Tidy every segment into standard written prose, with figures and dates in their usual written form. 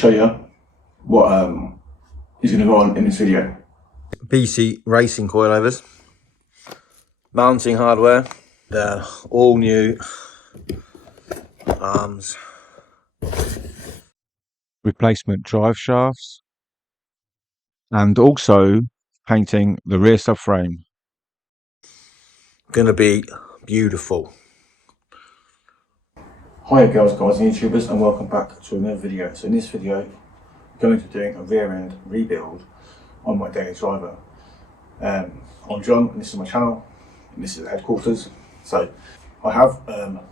Show you what is going to go on in this video. BC racing coilovers, mounting hardware, the all new arms, replacement drive shafts, and also painting the rear subframe. gonna be beautiful. Hi girls, guys and YouTubers, and welcome back to another video. So in this video, I'm going to be doing a rear end rebuild on my daily driver. I'm John, and this is my channel, and this is the headquarters. So I have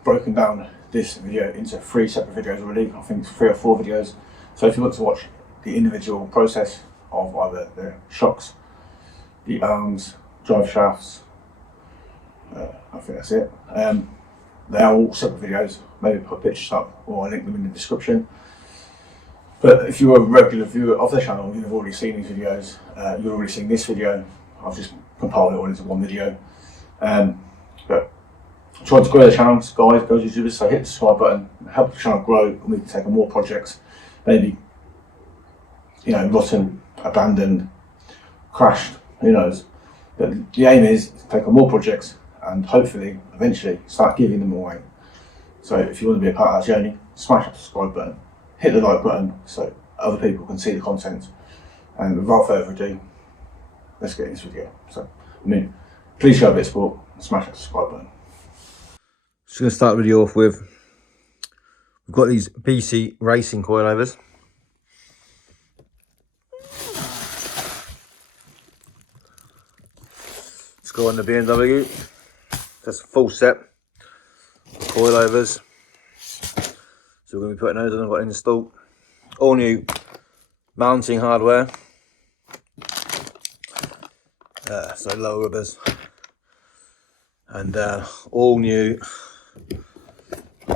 broken down this video into 3 separate videos already. I think it's 3 or 4 videos. So if you want to watch the individual process of either the shocks, the arms, drive shafts, I think that's it. They are all separate videos. Maybe put pictures up or I'll link them in the description. But if you're a regular viewer of the channel, you've already seen these videos. You've already seen this video. I've just compiled it all into one video. But I'm trying to grow the channel, guys, girls, YouTubers. So hit the subscribe button, help the channel grow, and we can take on more projects. Maybe, you know, rotten, abandoned, crashed. Who knows? But the aim is to take on more projects and hopefully, eventually, start giving them away. So if you want to be a part of that journey, smash that subscribe button, hit the like button so other people can see the content. And without further ado, let's get into this video. So, please show a bit of support and smash that subscribe button. Just gonna start the video off with, we've got these BC racing coilovers. Let's go on the BMW. That's a full set of coilovers. So we're going to be putting those on. I've got installed all new mounting hardware. So low rubbers. And all new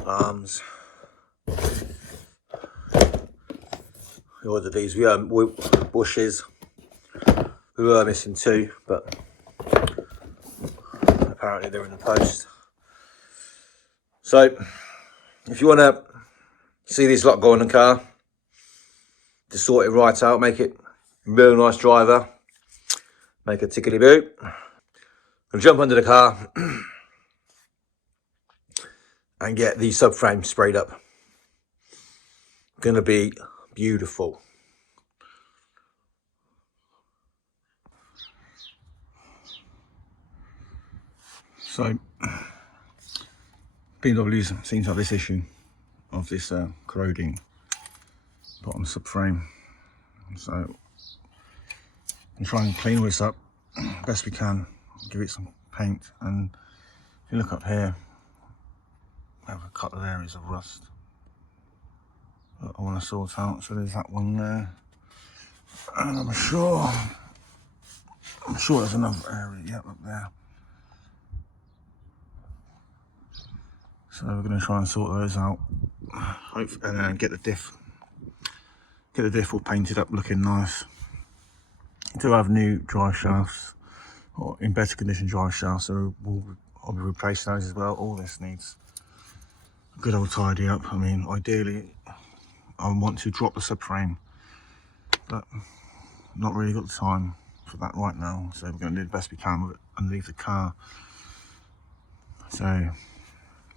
arms. We ordered these. We have bushes. We were missing 2, but apparently they're in the post. So if you want to see this lot go on the car, to sort it right out, make it a real nice driver, make a tickety boo, I'll jump under the car and get the subframe sprayed up. Gonna be beautiful. So BMWs seem to have this issue of this corroding bottom subframe. So I'm trying to clean all this up best we can, give it some paint, and if you look up here, I have a couple of areas of rust that I want to sort out. So there's that one there, and I'm sure there's another area, yep, up there. So we're going to try and sort those out, and then get the diff all painted up, looking nice. I do have new drive shafts, or in better condition drive shafts, so I'll be replacing those as well. All this needs a good old tidy up. I mean, ideally, I want to drop the subframe, but not really got the time for that right now. So we're going to do the best we can with it underneath the car. So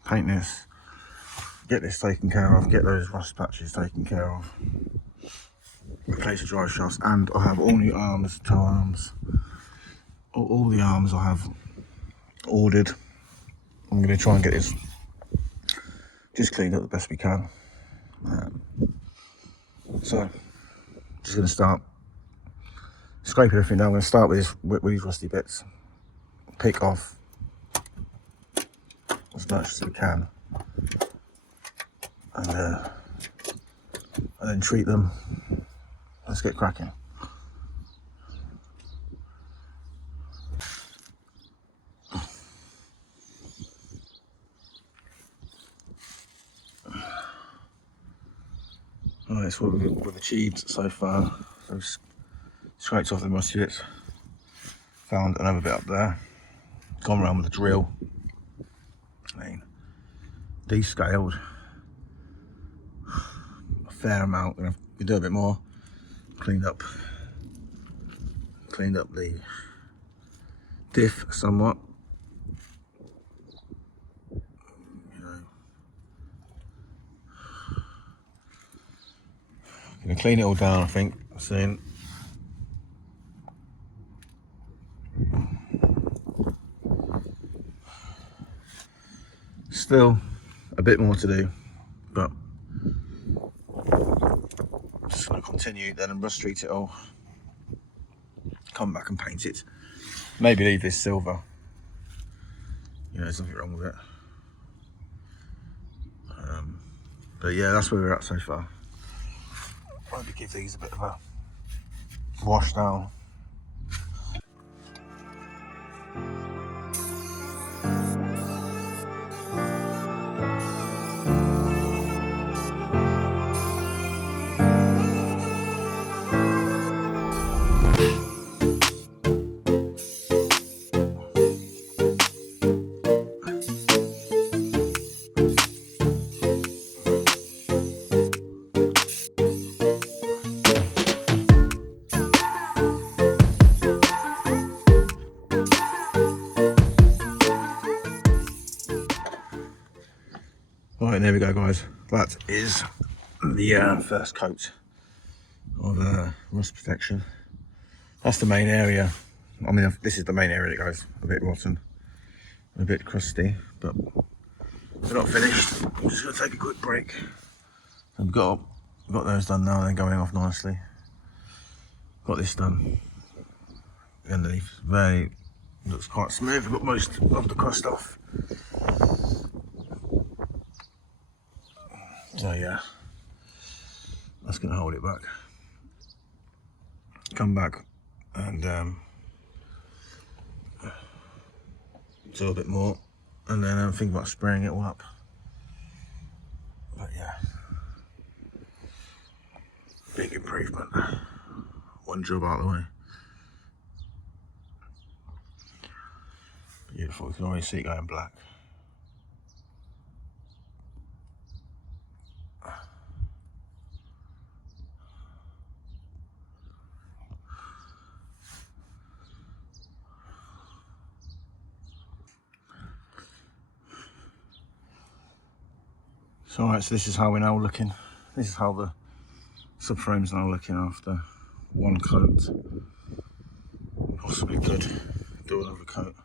paint this, get this taken care of, get those rust patches taken care of, replace the drive shafts, and I have all new arms, toe arms, all the arms I have ordered. I'm going to try and get this just cleaned up the best we can. So just going to start scraping everything down. I'm going to start with these rusty bits, pick off as much as we can, and then treat them. Let's get cracking. Well, that's what we've achieved so far. So scraped off the rusty bits, found another bit up there, gone around with a drill, I mean, descaled, fair amount. Gonna do a bit more. Cleaned up the diff somewhat. You know, gonna clean it all down, I think, soon. Still a bit more to do, but just gonna continue then and rust treat it all. Come back and paint it. Maybe leave this silver. You know, there's nothing wrong with it. But yeah, that's where we're at so far. Maybe give these a bit of a wash down. Right, there we go, guys. That is the first coat of rust protection. That's the main area. I mean, this is the main area that goes a bit rotten, a bit crusty, but we're not finished. I'm just going to take a quick break. I've got those done now. They're going off nicely. Got this done. Underneath, looks quite smooth. I've got most of the crust off. So yeah, that's going to hold it back. Come back and do a bit more, and then think about spraying it all up. But yeah, big improvement. One job out of the way. Beautiful. You can already see it going black. So alright, so this is how we're now looking. This is how the subframe's now looking after one coat. Possibly could do another coat.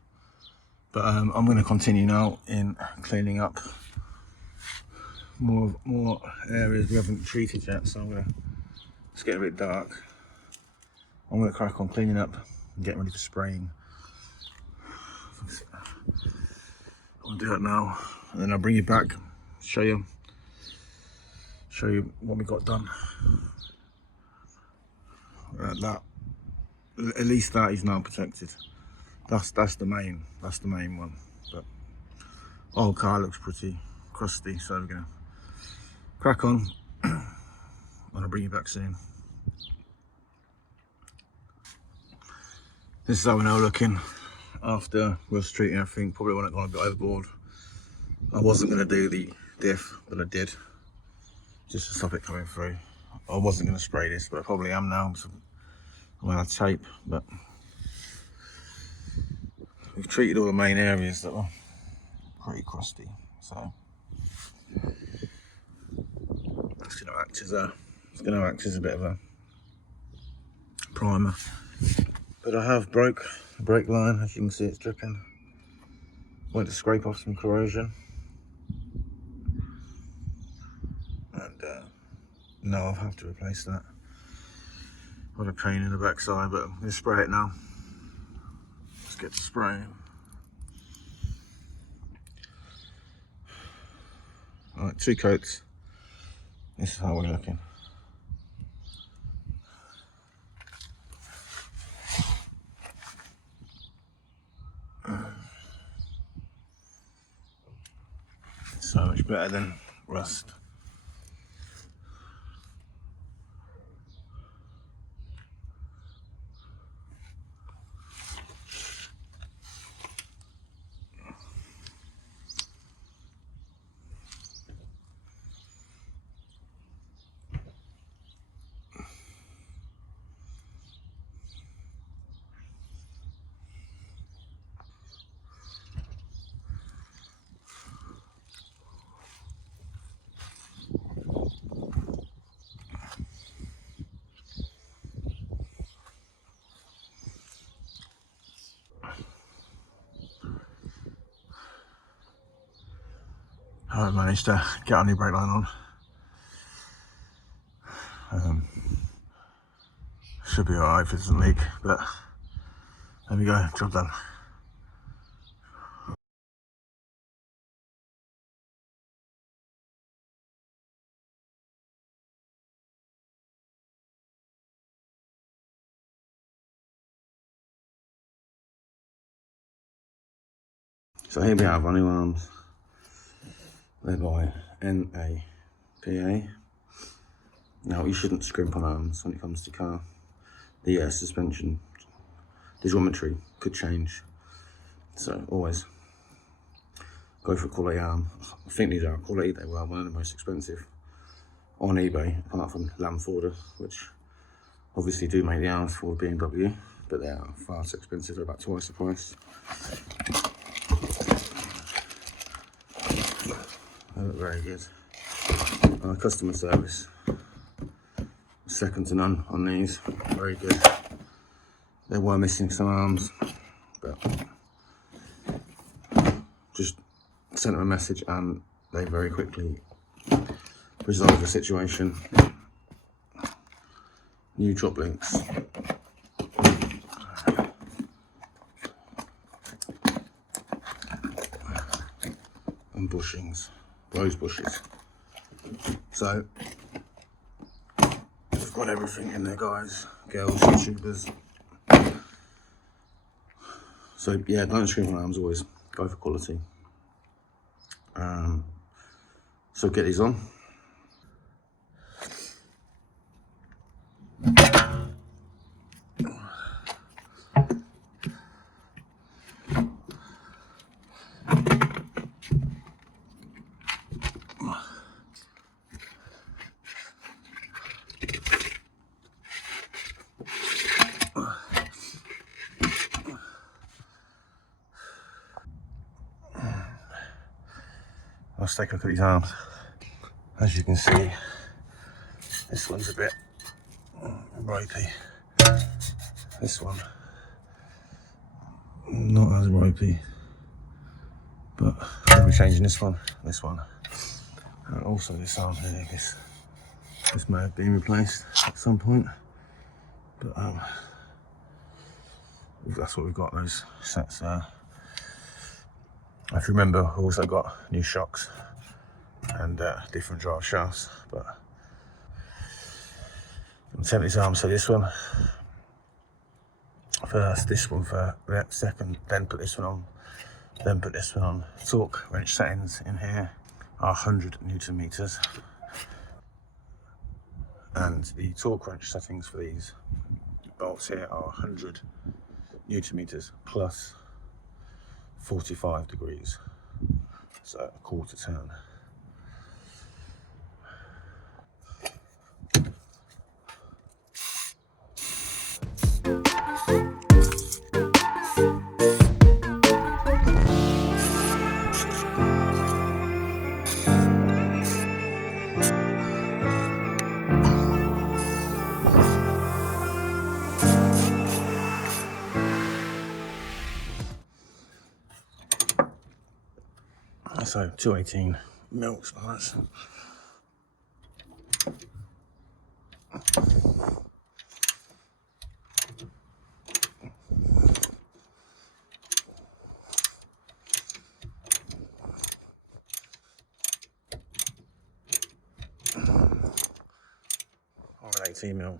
But I'm going to continue now in cleaning up more areas we haven't treated yet. So it's getting a bit dark. I'm going to crack on cleaning up and getting ready for spraying. I'll do that now, and then I'll bring you back, show you what we got done. That at least that is now protected. That's the main one. But whole car looks pretty crusty, so we're gonna crack on and I'll bring you back soon. This is how we're now looking after rust treating everything. Probably went a bit overboard. I wasn't gonna do the diff, but I did, just to stop it coming through. I wasn't gonna spray this, but I probably am now. So I'm gonna tape, but we've treated all the main areas that were pretty crusty, so it's going to act as a bit of a primer. But I have broke the brake line, as you can see it's dripping. Went to scrape off some corrosion, and now I'll have to replace that. What a pain in the backside, but I'm going to spray it now. Let's get to spraying. Alright, 2 coats. This is how we're looking. So much better than rust. I managed to get our new brake line on. Should be alright if it doesn't leak, but there we go, job done. So here we have our new arms, led by NAPA. Now you shouldn't scrimp on arms when it comes to car. The suspension, the geometry could change. So always go for a quality arm. I think these are quality, they were one of the most expensive on eBay, apart from Lamforder, which obviously do make the arms for BMW, but they are far too expensive, they're about twice the price. They look very good. Customer service, second to none on these, very good. They were missing some arms, but just sent them a message and they very quickly resolved the situation. New drop links. And bushings, rose bushes. So, we've got everything in there, guys, girls, YouTubers. So yeah, don't scrimp on arms, always go for quality. So get these on. Let's take a look at these arms. As you can see, this one's a bit ropey. This one, not as ropey, but we'll be changing this one, and also this arm here. This may have been replaced at some point, but that's what we've got. Those sets there. If you remember, we also got new shocks and different drive shafts, but I'm taking this arm, so this one first, this one for the second, then put this one on, then put this one on. Torque wrench settings in here are 100 Newton meters, and the torque wrench settings for these bolts here are 100 Newton meters plus 45 degrees, so a quarter turn. So 218 mils on that. Or an 18 mil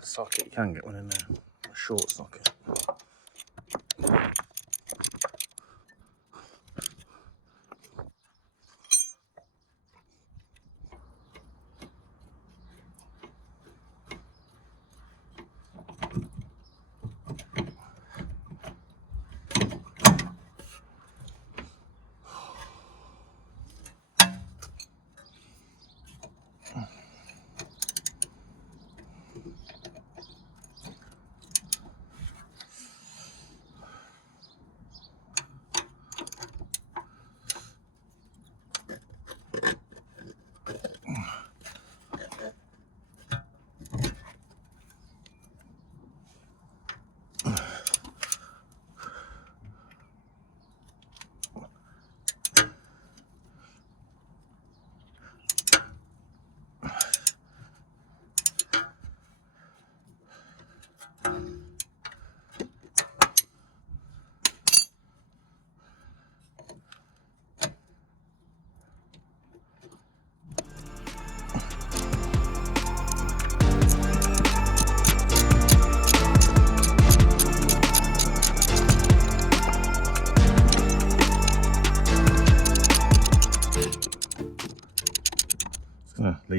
socket. You can get one in there, a short socket.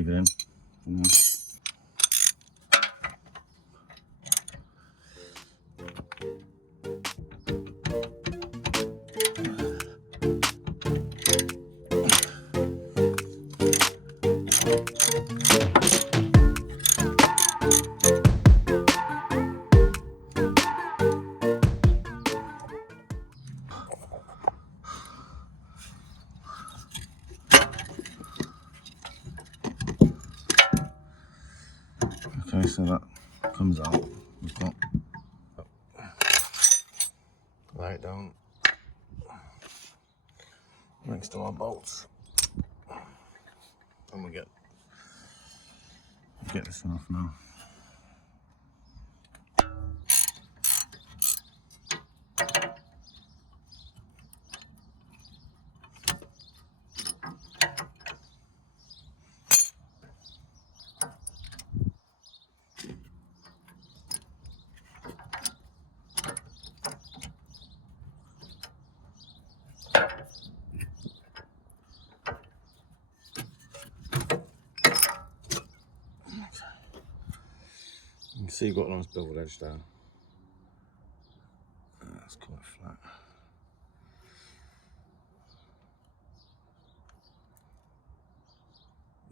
leave it in. Okay, so that comes out. We've got lay it down next to our bolts, and we get this one off now. You can see you've got a nice beveled edge there. That's quite flat.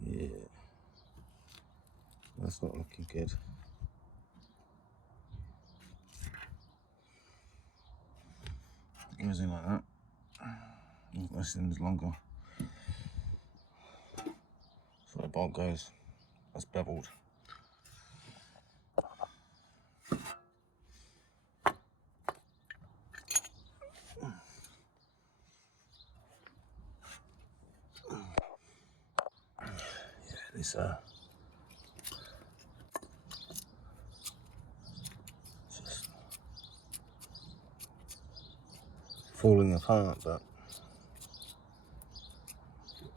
Yeah, that's not looking good. It goes in like that. This end's longer. So the bolt goes. That's beveled. This just falling apart, but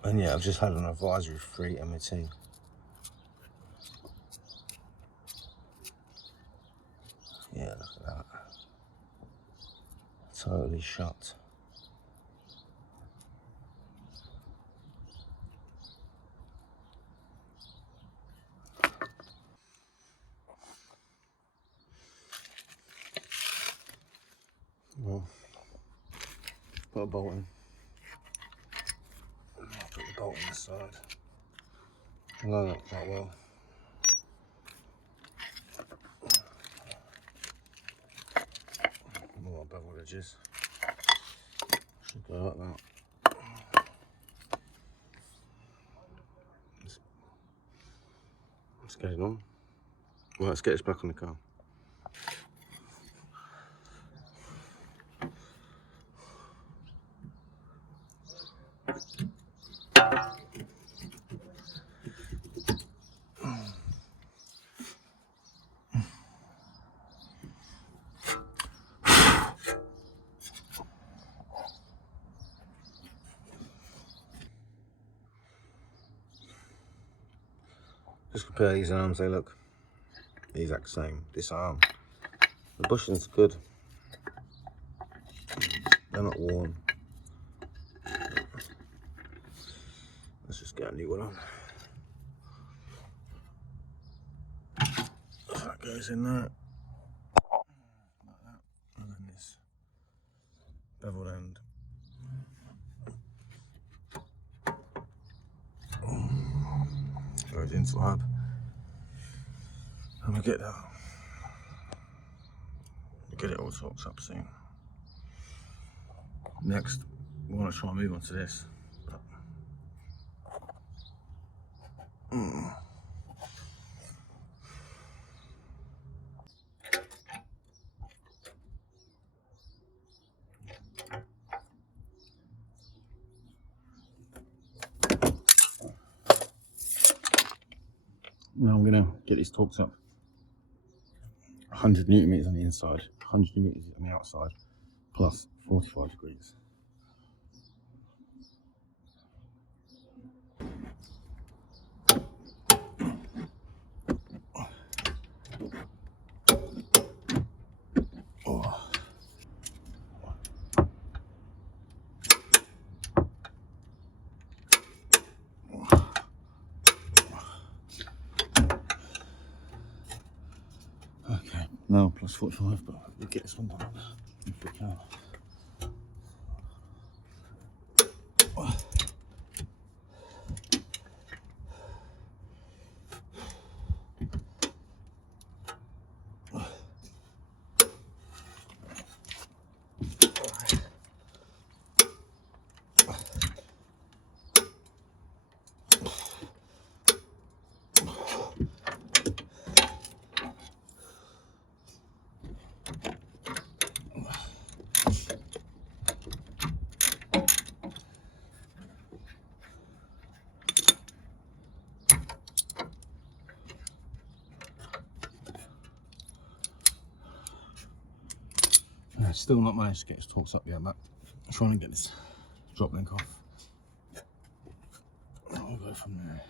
and yeah, I've just had an advisory free MOT. Yeah, look at that. Totally shut. Well, put a bolt in. I'll put the bolt on this side. Line up quite well. More beveled edges. Should go like that. Let's get it on. Well, let's get this back on the car. Just compare these arms, they look the exact same. This arm, the bushing's good. They're not worn. Let's just get a new one on. So that goes in there, like that, and then this beveled end. Goes into the hub, and we get that. We get it all torqued up soon. Next, we want to try and move on to this. Now I'm going to get these torqued up. 100 newton meters on the inside, 100 newton meters on the outside, plus 45 degrees. Oh. No, plus 45, but we'll get this one done if we can. Still not managed to get his torques up yet, but I'm trying to get this drop link off. I'll go from there.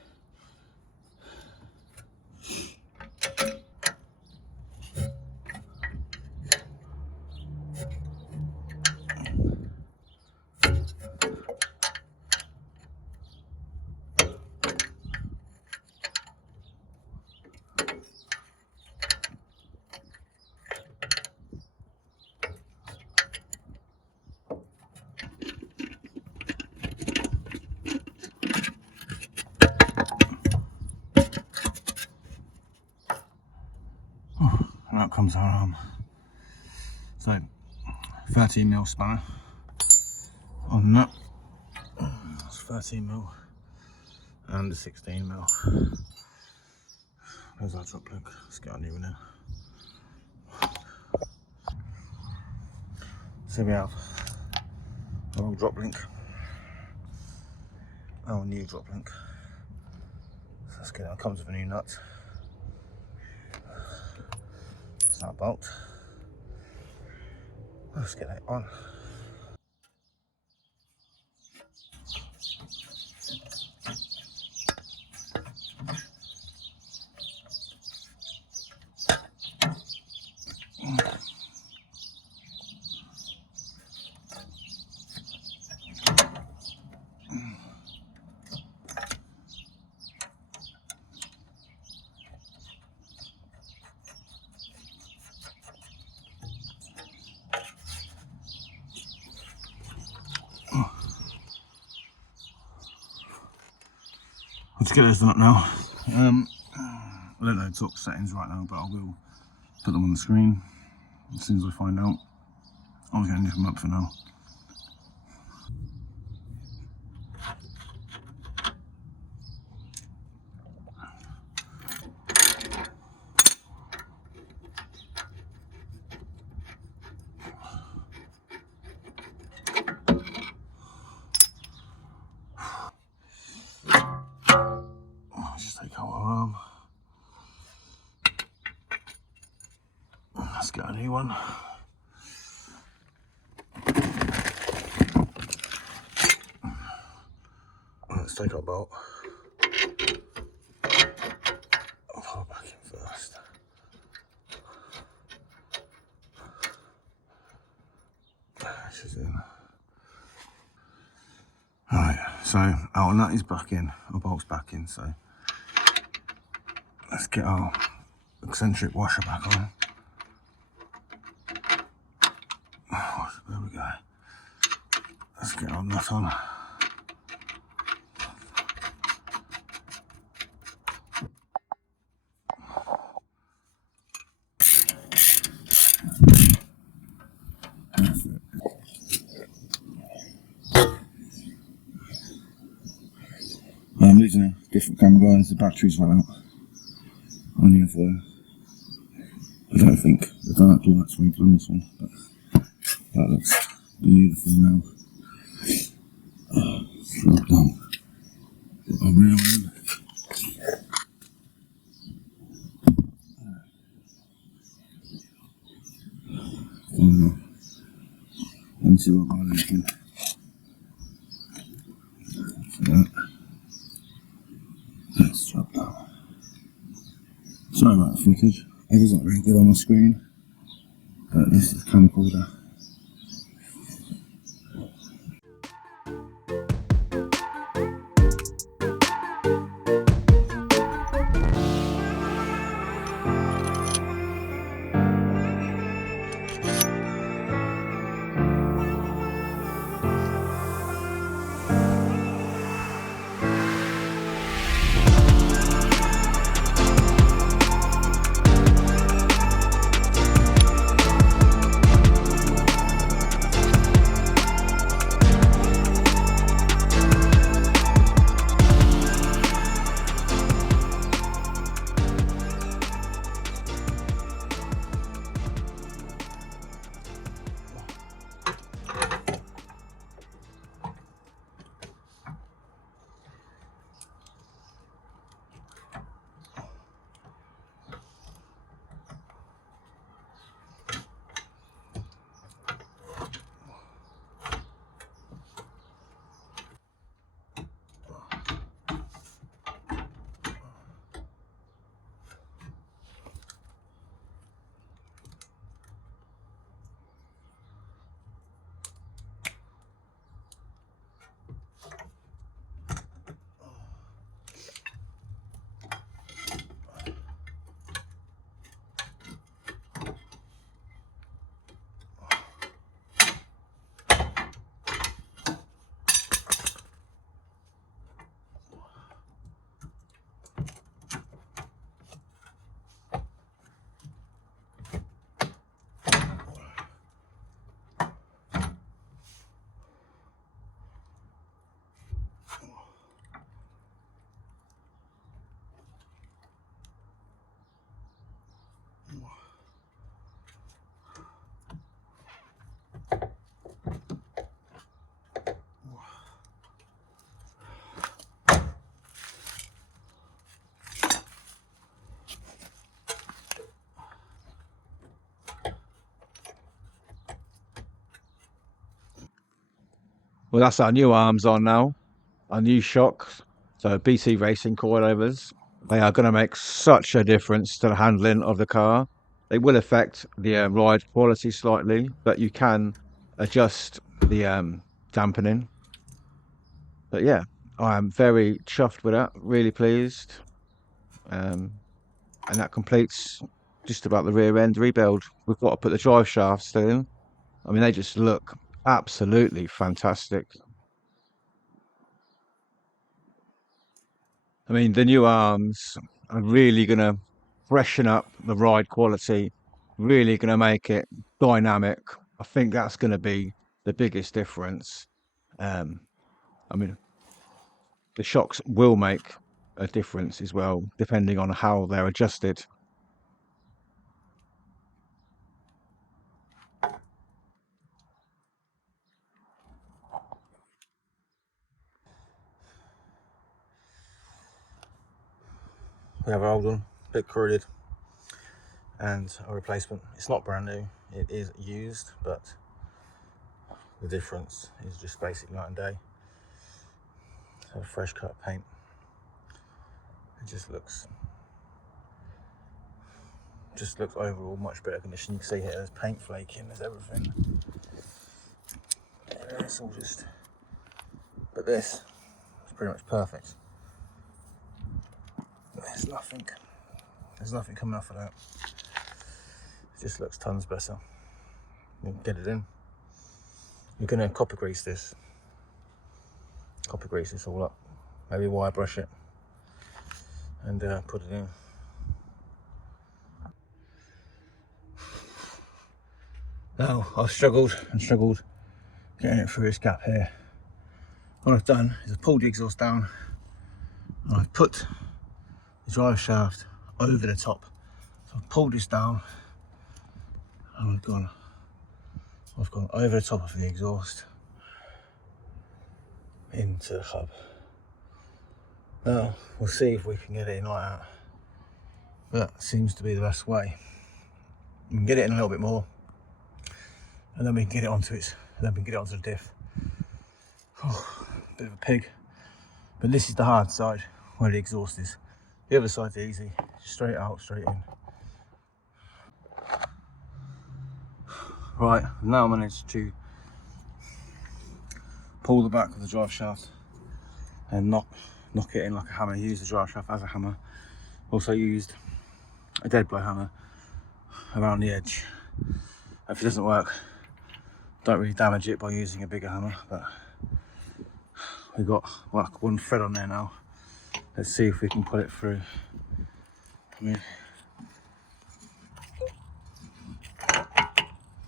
And out comes our arm. So 13mm spanner on that. That's 13mm and a 16mm. There's our drop link. Let's get our new one in. So we have our old drop link, our new drop link. So let's get it. It comes with a new nut. It's that bolt. Let's get it on. Let's get this done now. I don't know the torque settings right now, but I will put them on the screen as soon as I find out. I was going to leave them up for now. Just take out our arm. Let's get a new one. Let's take our bolt. I'll pull it back in first. She's in. Alright, so our nut is back in, our bolt's back in, so let's get our eccentric washer back on. There we go. Let's get our nut on. I'm using a different camera guys, the batteries went out on the other. I don't think the dark light's really good on this one, but that looks beautiful now. Drop down. Put our rear one in. Into our bar linking. Let's drop down. Sorry about the footage. It isn't really good on the screen, but this is camcorder. Well, that's our new arms on now, our new shocks. So BT Racing coilovers. They are going to make such a difference to the handling of the car. They will affect the ride quality slightly, but you can adjust the dampening. But yeah, I am very chuffed with that, really pleased. And that completes just about the rear end rebuild. We've got to put the drive shafts still in. I mean, they just look absolutely fantastic. I mean, the new arms are really going to freshen up the ride quality, really going to make it dynamic. I think that's going to be the biggest difference. Um, I mean, the shocks will make a difference as well, depending on how they're adjusted. We have our old one, a bit corroded, and a replacement. It's not brand new, it is used, but the difference is just basic night and day. So fresh cut of paint. It just looks overall much better condition. You can see here there's paint flaking, there's everything. Yeah, it's all just, but this is pretty much perfect. There's nothing coming off of that. It just looks tons better. We'll get it in. We're gonna copper grease this all up, maybe wire brush it and put it in. Now I've struggled getting it through this gap here. What I've done is I've pulled the exhaust down and I've put the drive shaft over the top. So I've pulled this down and I've gone over the top of the exhaust into the hub. Now we'll see if we can get it in like that. That seems to be the best way. We can get it in a little bit more, and then we can get it onto the diff. Oh, bit of a pig. But this is the hard side where the exhaust is. The other side's easy, straight out, straight in. Right, I've now managed to pull the back of the drive shaft and knock it in like a hammer. Use the drive shaft as a hammer. Also used a dead blow hammer around the edge. If it doesn't work, don't really damage it by using a bigger hammer, but we've got like one thread on there now. Let's see if we can pull it through. Okay,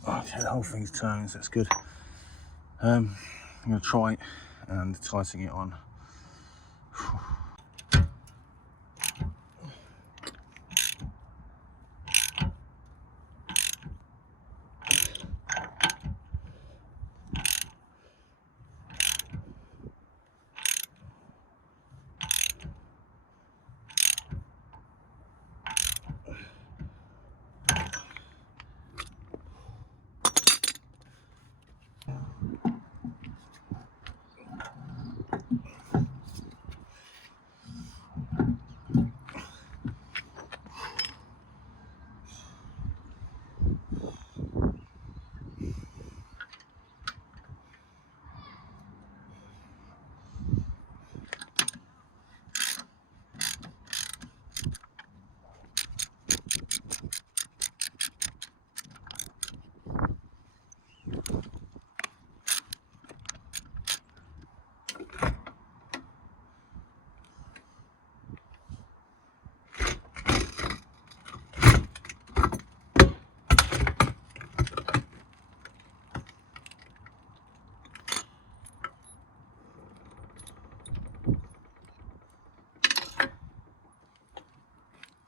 the whole thing's turned, so that's good. I'm going to try and tighten it on.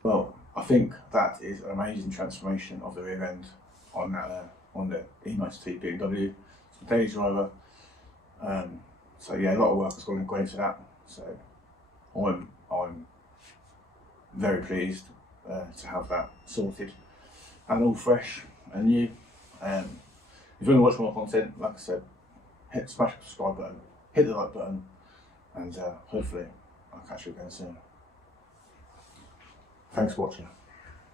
Well, I think that is an amazing transformation of the rear end on the E90T BMW. It's a daily driver. So yeah, a lot of work has gone into that. So I'm very pleased to have that sorted and all fresh and new. If you want to watch more content, like I said, smash the subscribe button, hit the like button, and hopefully I'll catch you again soon. Thanks for watching.